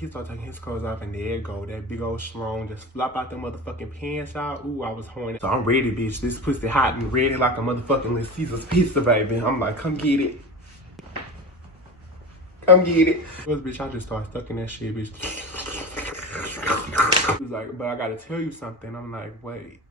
he started taking his clothes off, and there it go. That big old schlong just flop out the motherfucking pants, y'all. Ooh, I was horny. So I'm ready, bitch. This pussy hot and ready like a motherfucking Little Caesar's pizza, baby. I'm like, come get it. Come get it. Bitch, I just started stuck in that shit, bitch. He was like, but I gotta tell you something. I'm like, wait.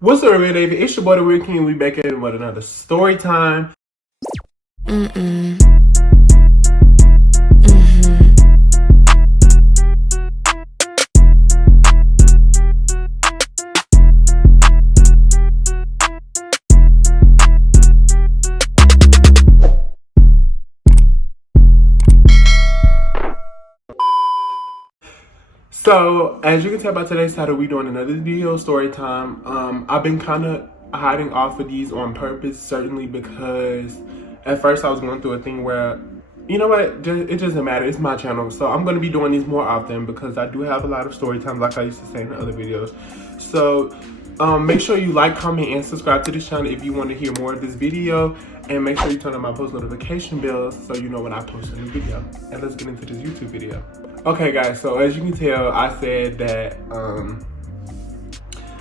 What's up, Red David? It's your boy, the Weird King. We back in with another story time. So, as you can tell by today's title, we're doing another video, story time. I've been kind of hiding off of these on purpose, certainly because at first I was going through a thing where, you know what, it doesn't matter, it's my channel. So I'm going to be doing these more often because I do have a lot of story times, like I used to say in the other videos. So, make sure you like, comment, and subscribe to this channel if you want to hear more of this video. And make sure you turn on my post notification bells so you know when I post a new video. And let's get into this YouTube video. Okay guys, so as you can tell, I said that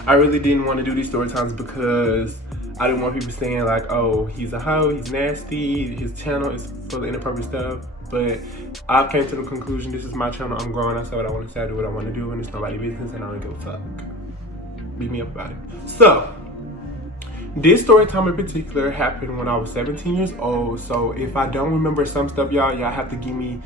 I really didn't want to do these story times because I didn't want people saying like, oh, he's a hoe, he's nasty, his channel is full of inappropriate stuff. But I came to the conclusion, this is my channel, I'm grown, I say what I want to say, I do what I want to do, and it's nobody's business, and I don't give a fuck. Beat me up about it. So, this story time in particular happened when I was 17 years old. So if I don't remember some stuff, y'all have to give me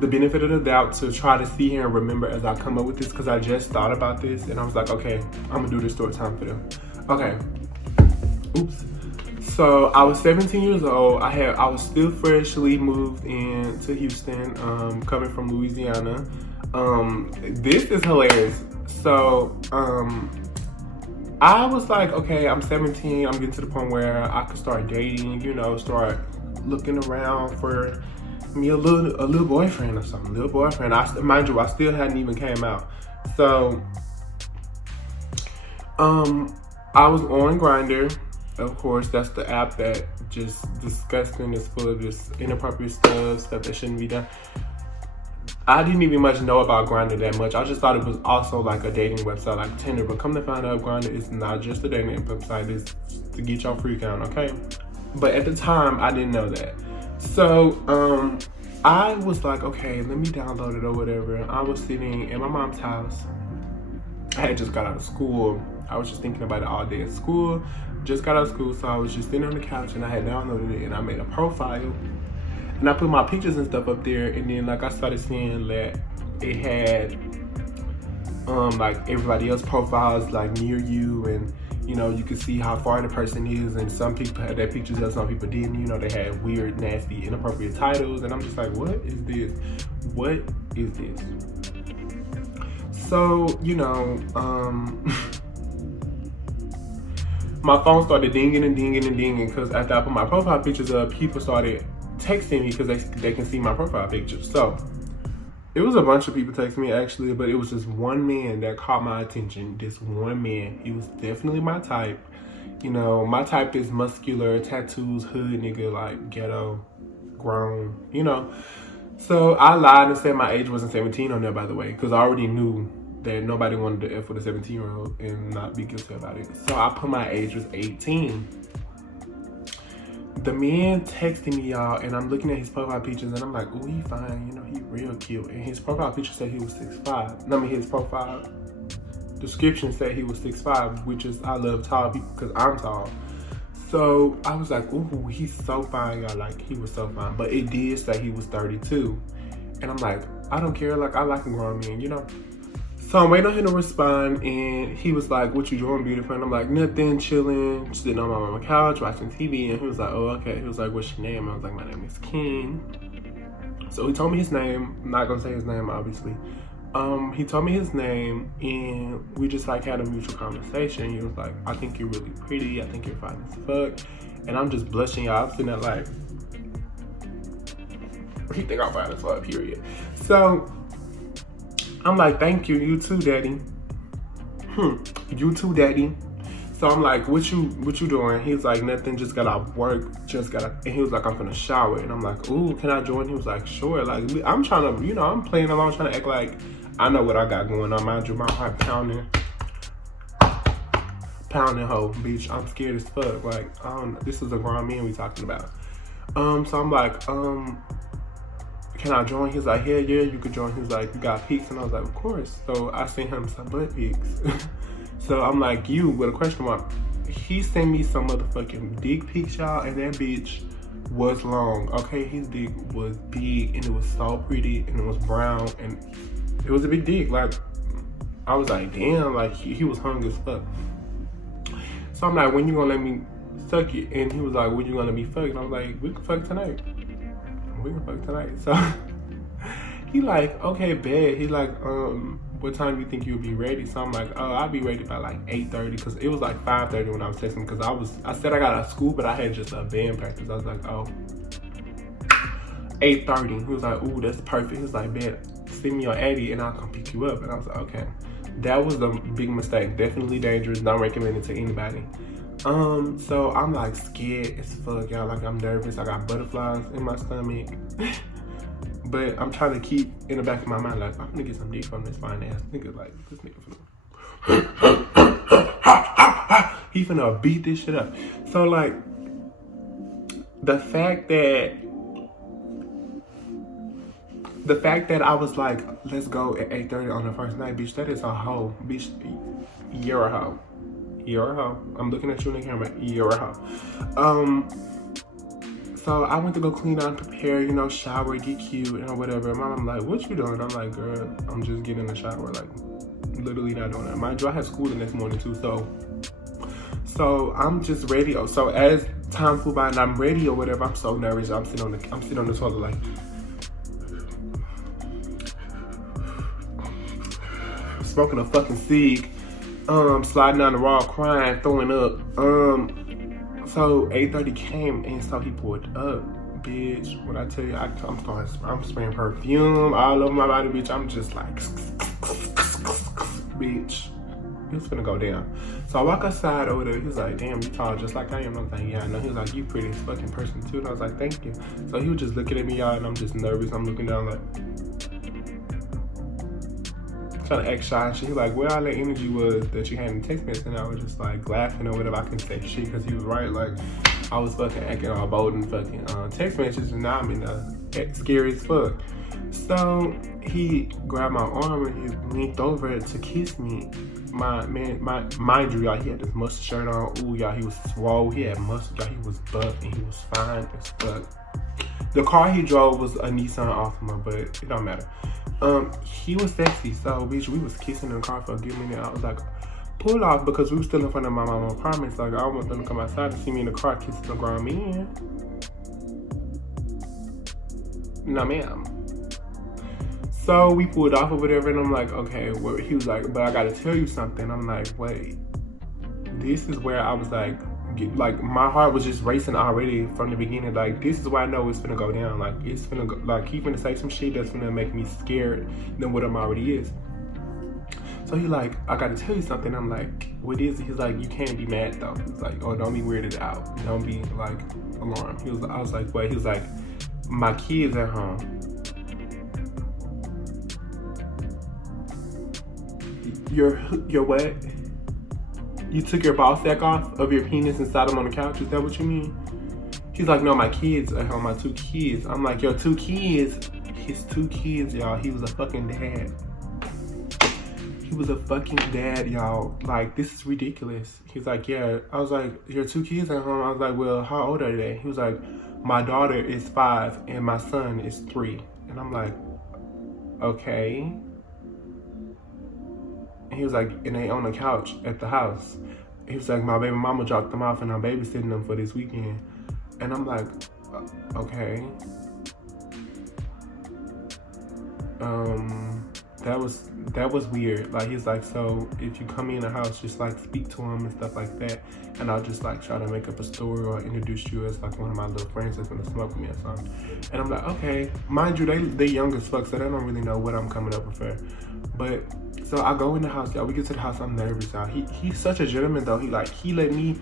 the benefit of the doubt to try to see here and remember as I come up with this, because I just thought about this and I was like, okay, I'm gonna do this story time for them. Okay. Oops. So I was 17 years old. I was still freshly moved into Houston, coming from Louisiana. This is hilarious. So I was like, okay, I'm 17. I'm getting to the point where I could start dating, you know, start looking around for me a little boyfriend or something. Little boyfriend. Mind you, I still hadn't even came out. So, I was on Grindr. Of course, that's the app that just disgusting. It's full of this inappropriate stuff that shouldn't be done. I didn't even much know about Grindr that much. I just thought it was also like a dating website like Tinder. But come to find out, Grindr is not just a dating website. It's to get your free count, okay? But at the time, I didn't know that. So, I was like, okay, let me download it or whatever. I was sitting at my mom's house. I had just got out of school. I was just thinking about it all day at school. Just got out of school, so I was just sitting on the couch and I had downloaded it and I made a profile. And I put my pictures and stuff up there, and then like I started seeing that it had like everybody else profiles like near you, and you know, you could see how far the person is, and some people had their pictures up, some people didn't. You know, they had weird, nasty, inappropriate titles, and I'm just like, what is this? What is this? So, you know, my phone started dinging and dinging and dinging because after I put my profile pictures up, people started texting me because they can see my profile picture. So it was a bunch of people texting me actually, but it was just one man that caught my attention. This one man, he was definitely my type. You know, my type is muscular, tattoos, hood nigga, like ghetto, grown, you know. So I lied and said my age wasn't 17 on there, by the way, because I already knew that nobody wanted to F with a 17-year-old and not be guilty about it. So I put my age was 18. The man texting me, y'all, and I'm looking at his profile pictures and I'm like, oh, he fine, you know, he real cute. And his profile picture said he was 6'5". I mean, his profile description said he was 6'5", which is, I love tall people because I'm tall. So I was like, ooh, he's so fine, y'all. Like, he was so fine. But it did say he was 32. And I'm like, I don't care, like, I like a grown man, you know? So I'm waiting on him to respond, and he was like, what you doing, beautiful? And I'm like, nothing, chilling, sitting on my mama's couch, watching TV. And he was like, oh, okay. He was like, what's your name? I was like, my name is King. So he told me his name. I'm not gonna say his name, obviously. He told me his name, and we just like had a mutual conversation. He was like, I think you're really pretty. I think you're fine as fuck. And I'm just blushing, y'all. I'm sitting there like, he think I'm fine as fuck, period. So I'm like, thank you, you too, daddy. You too, daddy. So I'm like, what you doing? He's like, nothing, just got out of work, and he was like, I'm gonna shower. And I'm like, ooh, can I join? He was like, sure. Like, I'm trying to, I'm playing along, trying to act like I know what I got going on. Mind you, my heart pounding hoe, bitch. I'm scared as fuck. Like, this is a grown man we talking about. So I'm like, can I join? He's like, yeah, you could join. He was like, you got pics? And I was like, of course. So I sent him some butt pics. So I'm like, you, with a question mark. He sent me some motherfucking dick pics, y'all, and that bitch was long, okay? His dick was big, and it was so pretty, and it was brown, and it was a big dick. Like, I was like, damn, like, he was hungry as fuck. So I'm like, when you gonna let me suck it? And he was like, when you gonna let me fuck? And I was like, we can fuck tonight. So he like, okay, bet. He like, what time do you think you'll be ready? So I'm like, oh, I'll be ready by like 8:30, because it was like 5:30 when I was texting, because I said I got out of school, but I had just a band practice. I was like, oh, 8:30. He was like, ooh, that's perfect. He was like, bet, send me your Addy and I'll come pick you up. And I was like, okay. That was a big mistake. Definitely dangerous. Don't recommend it to anybody. So I'm like scared as fuck, y'all. Like, I'm nervous. I got butterflies in my stomach. But I'm trying to keep in the back of my mind, like, I'm gonna get some dick from this fine ass nigga. Like, this nigga finna he finna beat this shit up. So like, the fact that I was like, let's go at 8:30 on the first night, bitch, that is a hoe. Bitch, you're a hoe. You're a hoe. I'm looking at you in the camera. You're a hoe. So I went to go clean out, prepare, shower, get cute, and whatever. Mom, like, what you doing? I'm like, girl, I'm just getting in the shower. Like, literally not doing that. Mind you, I had school the next morning too, so I'm just ready. So as time flew by and I'm ready or whatever, I'm so nervous. I'm sitting on the toilet like, smoking a fucking cig, sliding down the raw, crying, throwing up. So 8:30 came, and so he pulled up, bitch. When I tell you, I'm spraying perfume all over my body, bitch. I'm just like, bitch, it's gonna go down. So I walk outside over there. He's like, damn, you tall just like I am. I'm like, yeah, I know. He was like, you pretty as fucking person too. And I was like, thank you. So he was just looking at me, y'all, and I'm just nervous. I'm looking down like, trying to act shy and shit. He like, where all that energy was that you had in text message, and I was just like laughing or whatever. I couldn't say shit because he was right. Like, I was fucking acting all bold and fucking text messages, and now I'm in the scary as fuck. So he grabbed my arm and he leaned over to kiss me. Mind you, y'all, he had this mustard shirt on. Ooh, y'all, he was swole. He had mustard, y'all, he was buff and he was fine as fuck. The car he drove was a Nissan Altima, but it don't matter. He was sexy, so bitch, we was kissing in the car for a good minute. I was like, pull off, because we were still in front of my mama's apartment. So like, I want them to come outside and see me in the car kissing the grown man. No, ma'am. So we pulled off or whatever, and I'm like, okay. Well, he was like, but I gotta tell you something. I'm like, wait. This is where I was like my heart was just racing already from the beginning. Like, this is why I know it's gonna go down. Like, it's gonna go, like, he's gonna say some shit that's gonna make me scared than what I'm already is. So he like, I gotta tell you something. I'm like, what is it? He's like, you can't be mad though. He's like, oh, don't be weirded out. Don't be like alarmed. I was like, what? He was like, my kids at home. Your what? You took your ball sack off of your penis and sat him on the couch? Is that what you mean? He's like, no, my kids at home, my 2 kids. I'm like, your 2 kids? His 2 kids, y'all. He was a fucking dad. He was a fucking dad, y'all. Like, this is ridiculous. He's like, yeah. I was like, your 2 kids at home? I was like, well, how old are they? He was like, my daughter is 5 and my son is 3. And I'm like, okay. And he was like, and they on the couch at the house. He was like, my baby mama dropped them off and I'm babysitting them for this weekend. And I'm like, okay. That was weird. Like, he's like, so if you come in the house, just like speak to him and stuff like that. And I'll just like try to make up a story or introduce you as like one of my little friends that's gonna smoke with me or something. And I'm like, okay. Mind you, they young as fuck, so they don't really know what I'm coming up with her. But so I go in the house, y'all. We get to the house, I'm nervous, y'all. He's such a gentleman though. He let me,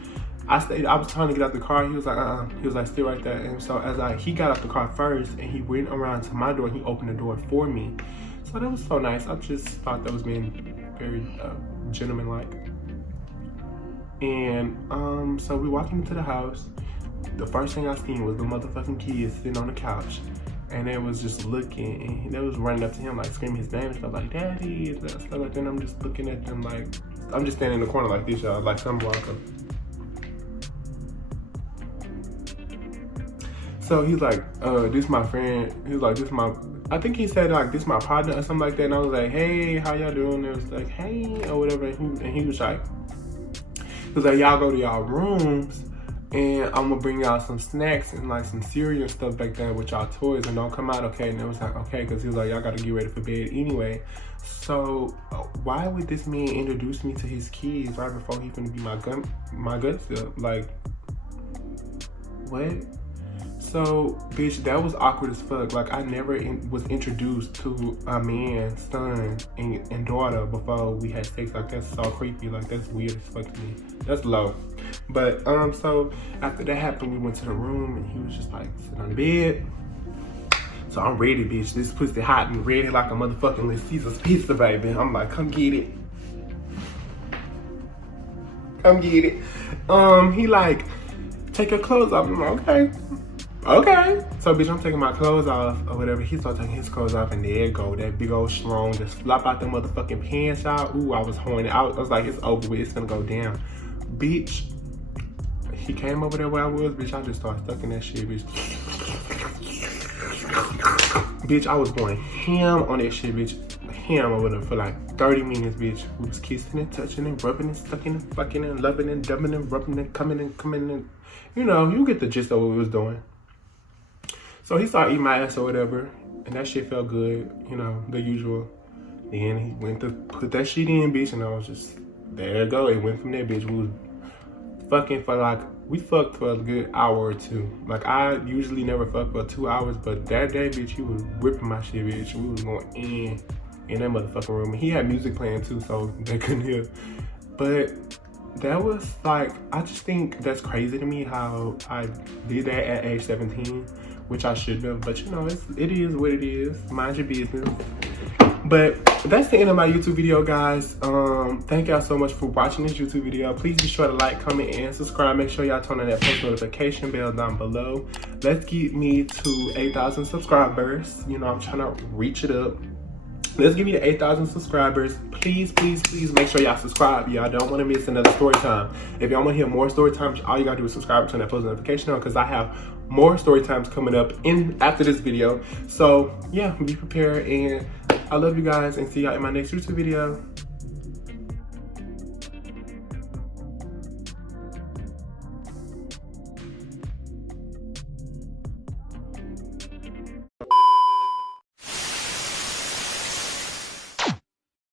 I was trying to get out the car. He was like, He was like, stay right there. And so he got out the car first and he went around to my door and he opened the door for me. So that was so nice. I just thought that was being very gentleman-like. And so we walked into the house. The first thing I seen was the motherfucking kids sitting on the couch. And they was just looking, and they was running up to him, like screaming his name and stuff, like Daddy, and stuff like that. And I'm just looking at them like, I'm just standing in the corner like this, y'all, like some Blanca. So he's like, this my friend. He was like, this my, I think he said like, this my partner or something like that. And I was like, hey, how y'all doing? And it was like, hey, or whatever. And he was like, y'all go to y'all rooms. And I'm gonna bring y'all some snacks and like some cereal and stuff back there with y'all toys, and don't come out, okay? And it was like, okay, because he was like, y'all gotta get ready for bed anyway. So why would this man introduce me to his kids right before he finna be my gut self? Like, what? So, bitch, that was awkward as fuck. Like, I never was introduced to a man's son and daughter before we had sex. Like, that's so creepy. Like, that's weird as fuck to me. That's low. But, so after that happened, we went to the room and he was just like sitting on the bed. So I'm ready, bitch. This pussy hot and ready like a motherfucking Little Caesar's pizza, baby. I'm like, come get it. Come get it. He like, take your clothes off. I'm like, okay. Okay. So, bitch, I'm taking my clothes off or whatever. He started taking his clothes off, and there you go. That big old schlong just flop out the motherfucking pants, y'all. Ooh, I was horny. I was like, it's over with. It's gonna go down. Bitch, he came over there where I was, bitch. I just started sucking that shit, bitch. Bitch, I was going ham on that shit, bitch. Ham over there for like 30 minutes, bitch. We was kissing and touching and rubbing and sucking and fucking and loving and dubbing and rubbing and coming and, you know, you get the gist of what we was doing. So he started eating my ass or whatever, and that shit felt good, you know, the usual. Then he went to put that shit in, bitch, and I was just, there you go. It went from there, bitch. We was fucking for like, we fucked for a good hour or two. Like, I usually never fuck for 2 hours, but that day, bitch, he was whipping my shit, bitch. We was going in that motherfucking room. And he had music playing too, so they couldn't hear. But that was like, I just think that's crazy to me how I did that at age 17, which I shouldn't have. But you know, it is what it is. Mind your business. But that's the end of my YouTube video, guys. Thank y'all so much for watching this YouTube video. Please be sure to like, comment, and subscribe. Make sure y'all turn on that post notification bell down below. Let's get me to 8,000 subscribers. You know, I'm trying to reach it up. Let's give me to 8,000 subscribers. Please, please, please make sure y'all subscribe. Y'all don't want to miss another story time. If y'all want to hear more story times, all you gotta do is subscribe and turn that post notification on, because I have more story times coming up after this video. So yeah, be prepared, and I love you guys, and see y'all in my next YouTube video.